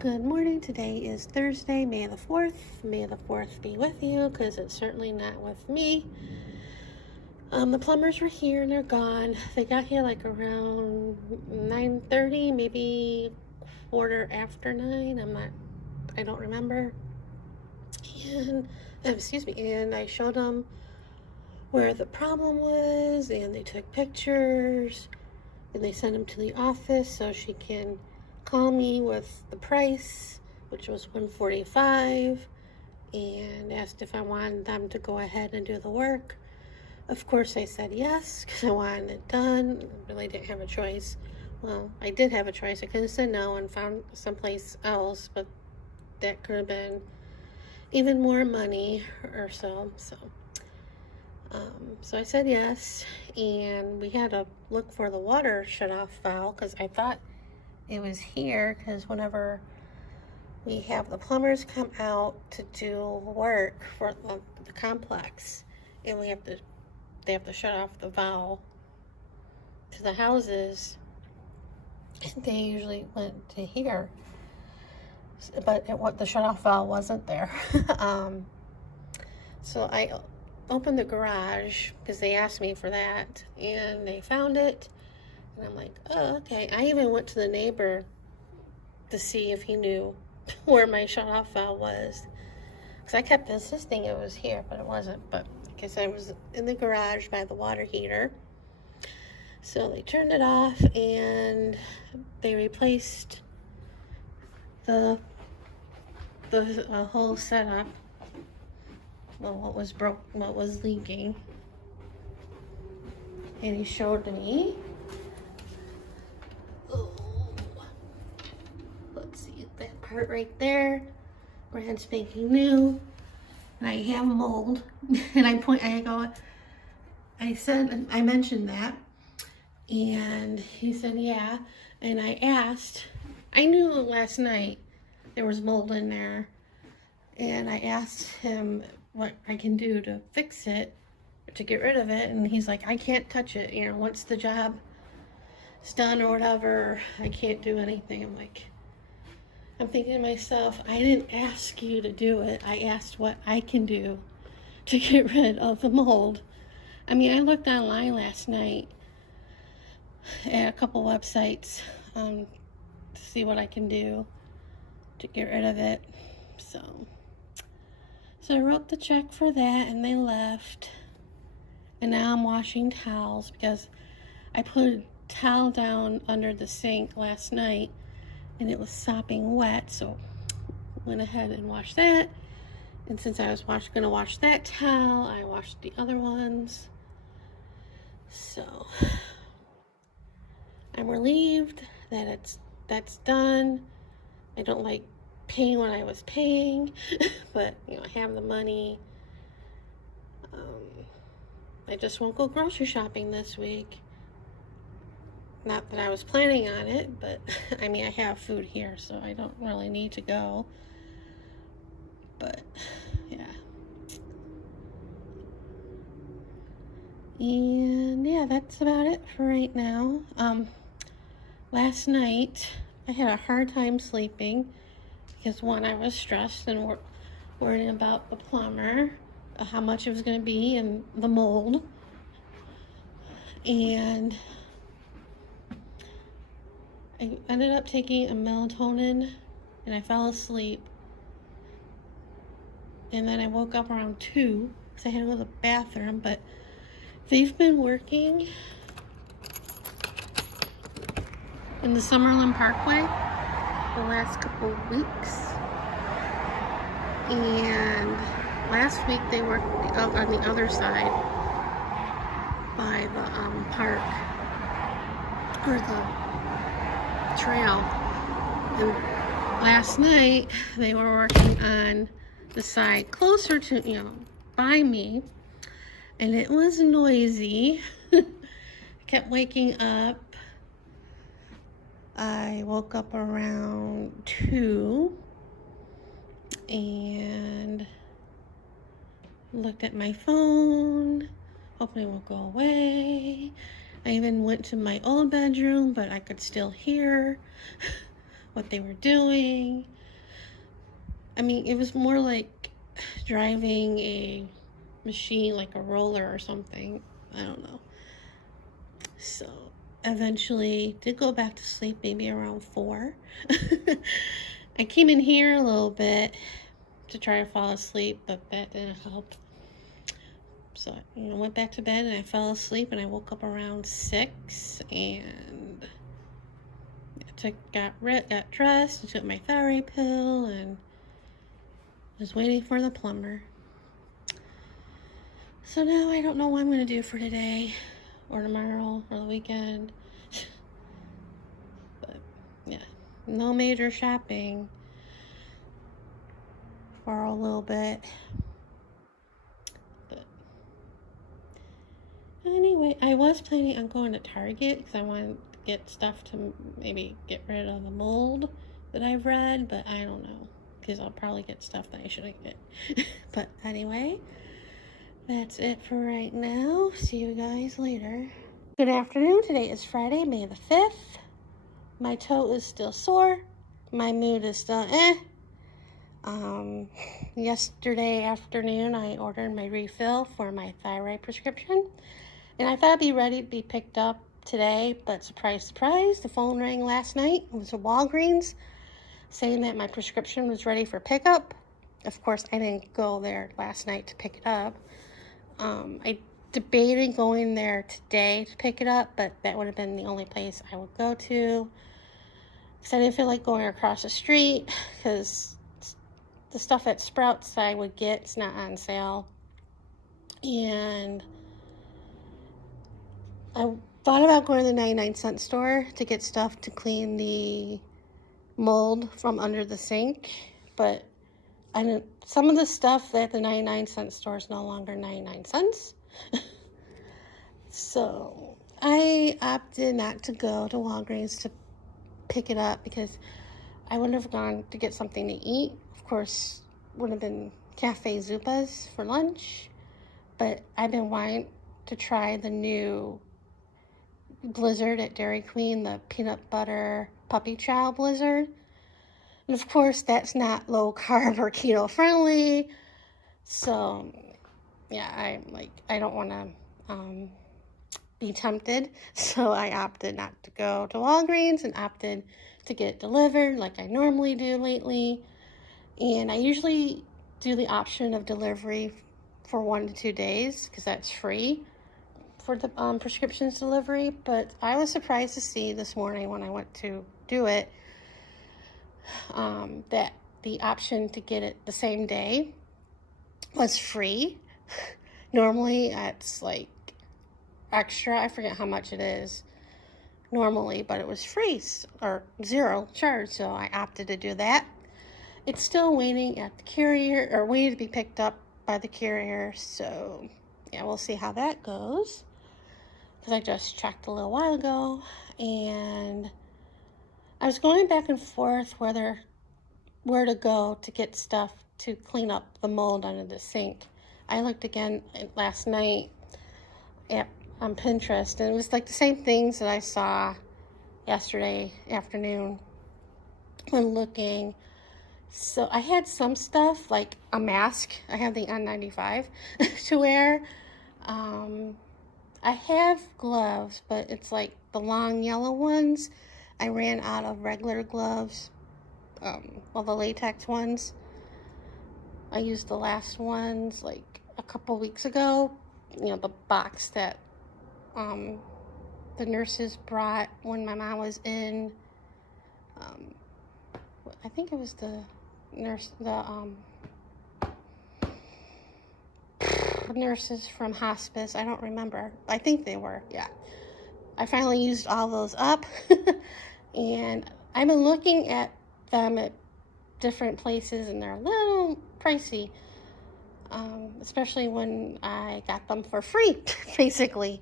Good morning. Today is Thursday, May the 4th. May the 4th be with you, because it's certainly not with me. The plumbers were here and they're gone. They got here like around 9:30, maybe quarter after 9. I don't remember. And, and I showed them where the problem was, and they took pictures, and they sent them to the office so she can call me with the price, which was $145, and asked if I wanted them to go ahead and do the work. Of course I said yes, because I wanted it done. I really didn't have a choice. Well, I did have a choice. I could have said no and found someplace else, but that could have been even more money or so. So I said yes, and we had to look for the water shut-off valve, because I thought it was here, because whenever we have the plumbers come out to do work for the complex, and they have to shut off the valve to the houses, they usually went to here, but the shut-off valve wasn't there. So I opened the garage, because they asked me for that, and they found it. And I'm like, oh, okay. I even went to the neighbor to see if he knew where my shut-off valve was, because I kept insisting it was here, but it wasn't. But I guess I was in the garage by the water heater. So they turned it off, and they replaced the whole setup. Well, what was broke, what was leaking. And he showed me. Let's see, that part right there, brand spanking new. And I have mold. And I mentioned that. And he said, yeah. And I knew last night there was mold in there. And I asked him what I can do to fix it, to get rid of it. And he's like, I can't touch it. Once the job is done or whatever, I can't do anything. I'm thinking to myself, I didn't ask you to do it. I asked what I can do to get rid of the mold. I mean, I looked online last night at a couple websites to see what I can do to get rid of it. So I wrote the check for that, and they left. And now I'm washing towels, because I put a towel down under the sink last night and it was sopping wet, so I went ahead and washed that. And since I was gonna wash that towel, I washed the other ones. So I'm relieved that that's done. I don't like paying what I was paying, but I have the money. I just won't go grocery shopping this week. Not that I was planning on it, but I mean, I have food here, so I don't really need to go. But yeah. And yeah, that's about it for right now. Last night I had a hard time sleeping, because one, I was stressed and worrying about the plumber, how much it was going to be, and the mold. And I ended up taking a melatonin, and I fell asleep. And then I woke up around 2, because I had to go to the bathroom. But they've been working in the Summerlin Parkway the last couple of weeks. And last week they worked on the other side by the park, or the trail. And last night they were working on the side closer to, by me, and it was noisy. I kept waking up. I woke up around 2 and looked at my phone, hoping it would go away. I even went to my old bedroom, but I could still hear what they were doing. I mean, it was more like driving a machine, like a roller or something. I don't know. So eventually did go back to sleep maybe around 4. I came in here a little bit to try to fall asleep, but that didn't help. So I went back to bed and I fell asleep, and I woke up around 6 and got dressed, I took my thyroid pill, and was waiting for the plumber. So now I don't know what I'm going to do for today or tomorrow or the weekend. But yeah, no major shopping for a little bit. But anyway, I was planning on going to Target because I wanted to get stuff to maybe get rid of the mold that I've read, but I don't know, because I'll probably get stuff that I shouldn't get. But anyway, that's it for right now. See you guys later. Good afternoon. Today is Friday, May the 5th. My toe is still sore. My mood is still Yesterday afternoon, I ordered my refill for my thyroid prescription, and I thought it'd be ready to be picked up today, but surprise, surprise, the phone rang last night. It was a Walgreens saying that my prescription was ready for pickup. Of course, I didn't go there last night to pick it up. I debated going there today to pick it up, but that would have been the only place I would go to, because I didn't feel like going across the street, because the stuff at Sprouts I would get is not on sale. And I thought about going to the 99-cent store to get stuff to clean the mold from under the sink, but some of the stuff at the 99-cent store is no longer 99 cents. So I opted not to go to Walgreens to pick it up, because I would have gone to get something to eat. Of course, would have been Cafe Zupas for lunch, but I've been wanting to try the new blizzard at Dairy Queen, the peanut butter puppy chow blizzard. And of course, that's not low carb or keto friendly. So yeah, I don't want to be tempted. So I opted not to go to Walgreens and opted to get it delivered like I normally do lately. And I usually do the option of delivery for 1 to 2 days, because that's free for the prescriptions delivery. But I was surprised to see this morning when I went to do it that the option to get it the same day was free. Normally it's like extra. I forget how much it is normally, but it was free or zero charge, so I opted to do that. It's still waiting at the carrier, or waiting to be picked up by the carrier, so yeah, we'll see how that goes, because I just checked a little while ago, and I was going back and forth where to go to get stuff to clean up the mold under the sink. I looked again last night on Pinterest, and it was like the same things that I saw yesterday afternoon when looking. So I had some stuff, like a mask. I have the N95 to wear. I have gloves, but it's like the long yellow ones. I ran out of regular gloves, the latex ones. I used the last ones like a couple weeks ago. The box that the nurses brought when my mom was in. I think it was the nurses from hospice. I don't remember. I think they were, yeah. I finally used all those up. And I've been looking at them at different places, and they're a little pricey. Especially when I got them for free, basically.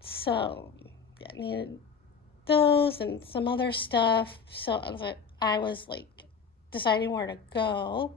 So yeah, I needed those and some other stuff. So I was like deciding where to go.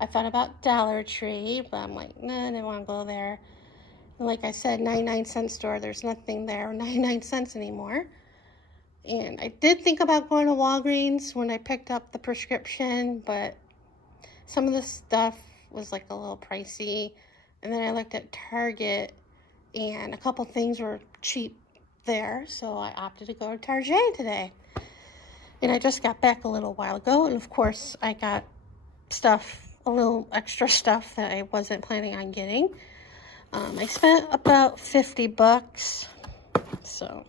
I thought about Dollar Tree, but I'm like, nah, I didn't want to go there. And like I said, 99-cent store, there's nothing there 99 cents anymore. And I did think about going to Walgreens when I picked up the prescription, but some of the stuff was like a little pricey. And then I looked at Target and a couple things were cheap there, so I opted to go to Target today. And I just got back a little while ago, and of course I got stuff, a little extra stuff that I wasn't planning on getting. I spent about 50 bucks, so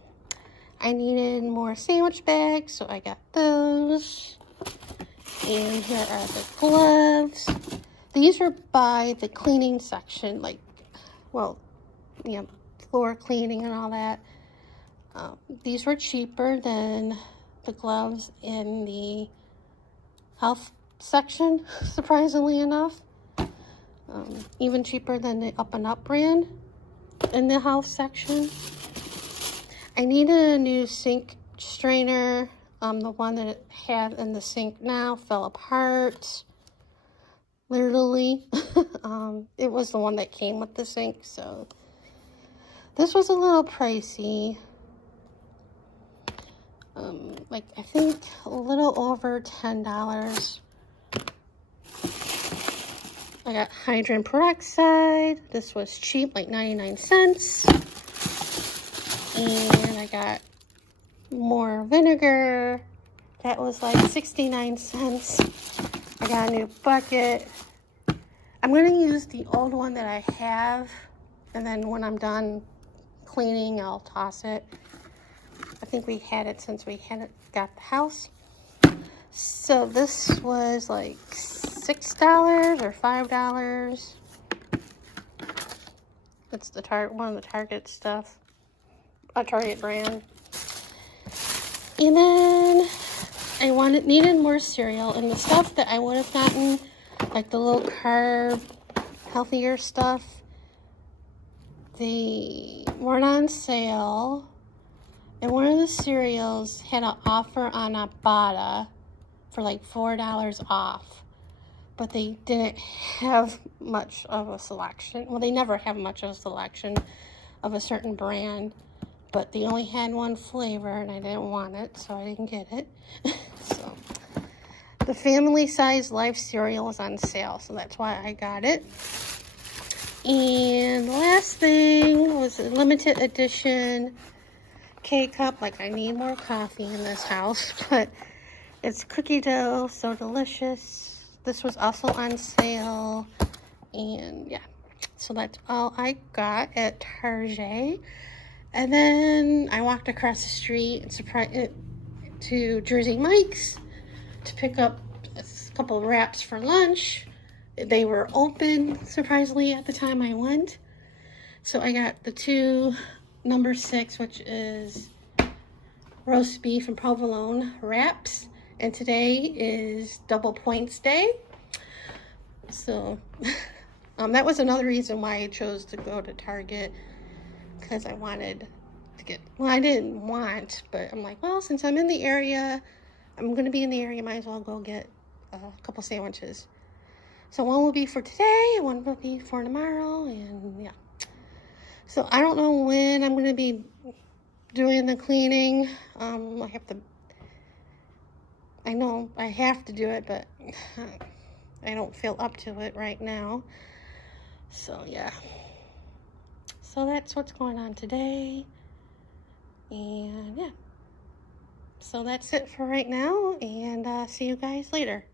I needed more sandwich bags, so I got those. And here are the gloves. These are by the cleaning section, like, well, you know, floor cleaning and all that. These were cheaper than the gloves in the health section, surprisingly enough. Even cheaper than the Up and Up brand in the health section. I needed a new sink strainer. The one that it had in the sink now fell apart. Literally. It was the one that came with the sink, so this was a little pricey. Like, I think a little over $10. I got hydrogen peroxide. This was cheap, like 99 cents. And I got more vinegar. That was like 69 cents. I got a new bucket. I'm going to use the old one that I have. And then when I'm done cleaning, I'll toss it. I think we had it since we got the house. So this was like $6 or $5. It's the one of the Target stuff, a Target brand. And then I needed more cereal, and the stuff that I would have gotten, like the low carb, healthier stuff, they weren't on sale. And one of the cereals had an offer on Ibotta for like $4 off. But they didn't have much of a selection. Well, they never have much of a selection of a certain brand. But they only had one flavor, and I didn't want it, so I didn't get it. So the family size Life cereal was on sale, so that's why I got it. And the last thing was a limited edition K-cup. Like, I need more coffee in this house, but it's cookie dough, so delicious. This was also on sale, and yeah, so that's all I got at Target. And then I walked across the street to Jersey Mike's to pick up a couple of wraps for lunch. They were open, surprisingly, at the time I went. So I got the two number 6, which is roast beef and provolone wraps. And today is double points day. So that was another reason why I chose to go to Target, because I wanted to get, well, I didn't want, but I'm like, well, since I'm in the area, I'm going to be in the area, might as well go get a couple sandwiches. So one will be for today, one will be for tomorrow, and yeah. So I don't know when I'm going to be doing the cleaning. I know I have to do it, but I don't feel up to it right now. So yeah. So that's what's going on today. And yeah. So that's it for right now, and see you guys later.